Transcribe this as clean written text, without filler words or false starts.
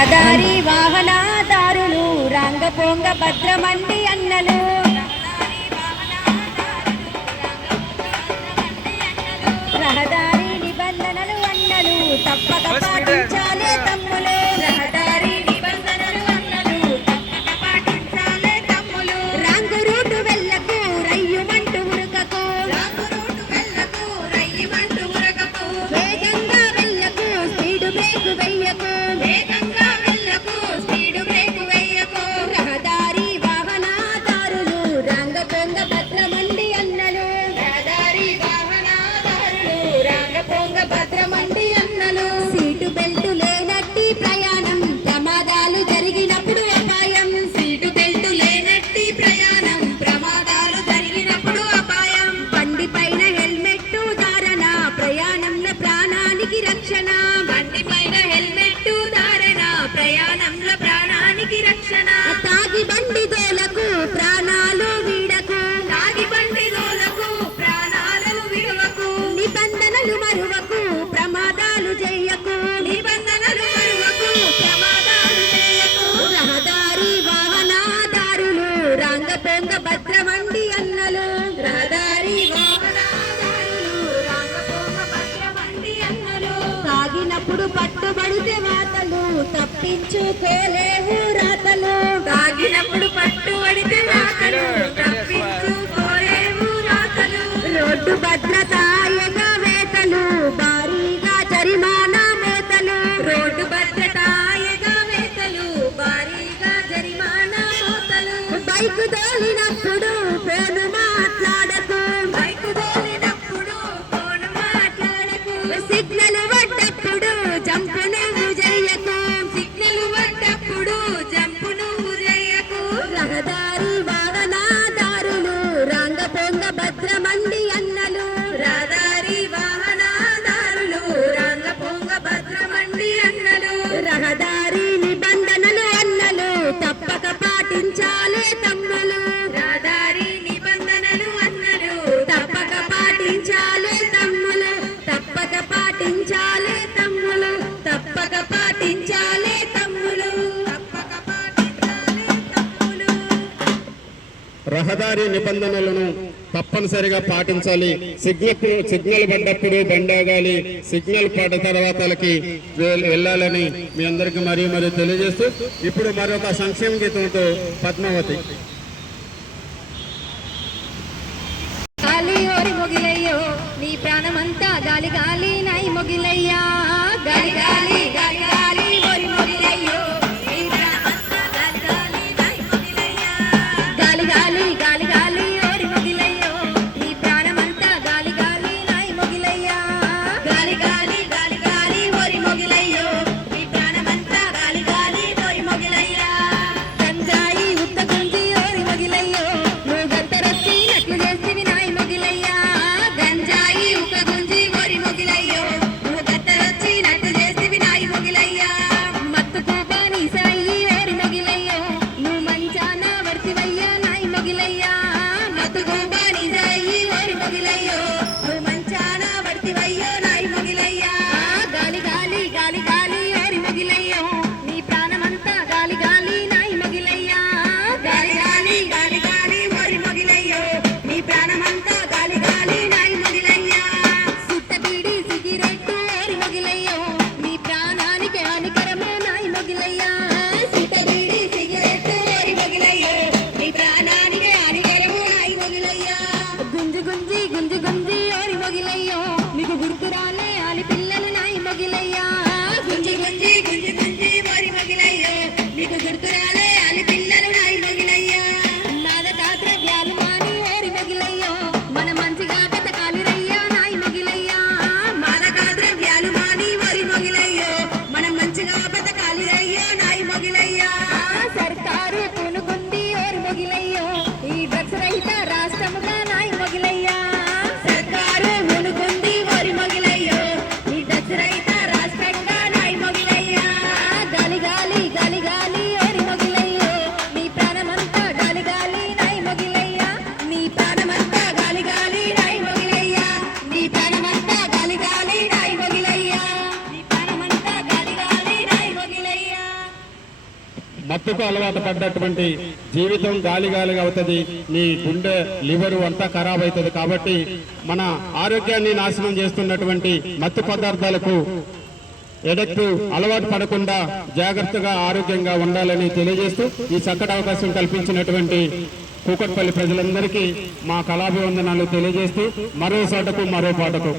రహదారి వాహనదారులు రంగపొంగ భద్రమండి అన్నలు రహదారి నిబంధనలు అన్నలు తప్పక పాటించాలే తమ్ములు రహదారి నిబంధనలు అన్నలు తప్పక పాటించాలే తమ్ములు రాంగు రూటు వెళ్ళకు రయ్యుమంటూ ఉరకకు రాంగు రూటు వెళ్ళకు రయ్యుమంటూ ఉరకకు వేగంగా వెళ్ళకు స్పీడ్ బ్రేక్ వెయ్యకు వేగంగా వెళ్ళకు స్పీడ్ బ్రేక్ వెయ్యకు రహదారి వాహనదారులు రంగపొంగ భద్రమండి అన్నలు రహదారి వాహనదారులు రంగపొంగ భద్రమండి అన్నలు సీటు బెల్ట్ లేనట్టి ప్రయాణం ప్రమాదాలు జరిగినప్పుడు అపాయం సీటు బెల్ట్ లేనట్టి ప్రయాణం ప్రమాదాలు జరిగినప్పుడు అపాయం బండి పైన హెల్మెట్ ధారణ ప్రయాణంలో ప్రాణానికి రక్షణ బండి పైన హెల్మెట్ ధారణ ప్రయాణంలో ప్రాణానికి రక్షణ తాగి బండి దోలకు ప్రాణాలు వీడకు తాగి బండి దోలకు ప్రాణాలు విడవకు నిబంధనలు మరువకు ప్రమాదాలు చేయకు నిబంధనలు మరువకు ప్రమాదాలు చేయకు రహదారి వాహనదారులు రంగపొంగ భద్రమండి అన్నలు రహదారి వాహనదారులు రంగపొంగ భద్రమండి అన్నలు తాగినప్పుడు పట్టుబడితే వాతలు తప్పించుకోలేవు రాతలు తాగినప్పుడు పట్టుబడితే వాతలు తప్పించుకోలేవు రాతలు రోడ్డు భద్రత ఎగవేతలు భారీగా జరిమానా మేతలు రోడ్డు భద్రత ఎగవేతలు భారీగా జరిమానా మోతలు బైకు తోలినప్పుడు ఫోను మాట్లాడకు బైకు తోలినప్పుడు ఫోను మాట్లాడకు సిగ్నల్ పడ్డప్పుడు జంపు నువ్వు చేయకు సిగ్నల్ పడ్డప్పుడు జంపు నువ్వు చేయకు రహదారి వాహనదారులు రంగపొంగ భద్రమండి అన్నలు రహదారి వాహనదారులు రంగపొంగ భద్రమండి అన్నలు రహదారి నిబంధనలు అన్నలు తప్పక పాటించాలే తమ్ములు రహదారి నిబంధనలు అన్నలు తప్పక పాటించాలే తమ్ములు తప్పక పాటించాలే తమ్ములు తప్పక పాటించాలే తమ్ములు తప్పక పాటించాలే తమ్ములు రహదారి నిబంధనలను తప్పనిసరిగా పాటించాలి. సిగ్నల్ పడ్డప్పుడు బండాగాలి, సిగ్నల్ పడ్డ తర్వాతలకి వెళ్ళాలని మీ అందరికీ మరీ తెలియజేస్తూ ఇప్పుడు మరొక సంక్షేమ గీతంతో పద్మావతి. గాలి ఓరి మొగిలయ్యో నీ ప్రాణమంతా గాలి గాలి నై మొగిలయ్యా గాలి గాలి గాలి గాలి ఓరి మొగిలయ్యో నీ ప్రాణమంతా గాలి గాలి నై మొగిలయ్యా గాలి గాలి గాలి గాలి ఓరి మొగిలయ్యో నీ ప్రాణమంతా గాలి గాలి నై మొగిలయ్యా గాలి గాలి గాలి గాలి ఓరి మొగిలయ్యో నీ ప్రాణమంతా గాలి గాలి ఓరి మొగిలయ్యా గంజాయి ఉత్త గుంజి ఓ మత్తుకు అలవాటు పడ్డటువంటి జీవితం గాలి గాలిగా అవుతుంది, నీ గుండె లివరు అంతా ఖరాబ్ అవుతుంది. కాబట్టి మన ఆరోగ్యాన్ని నాశనం చేస్తున్నటువంటి మత్తు పదార్థాలకు ఎడక్కు అలవాటు పడకుండా జాగ్రత్తగా ఆరోగ్యంగా ఉండాలని తెలియజేస్తూ ఈ చక్కటి అవకాశం కల్పించినటువంటి కూకట్పల్లి ప్రజలందరికీ మా కళాభివందనాలు తెలియజేస్తూ మరో చోటకు మరో పాటకు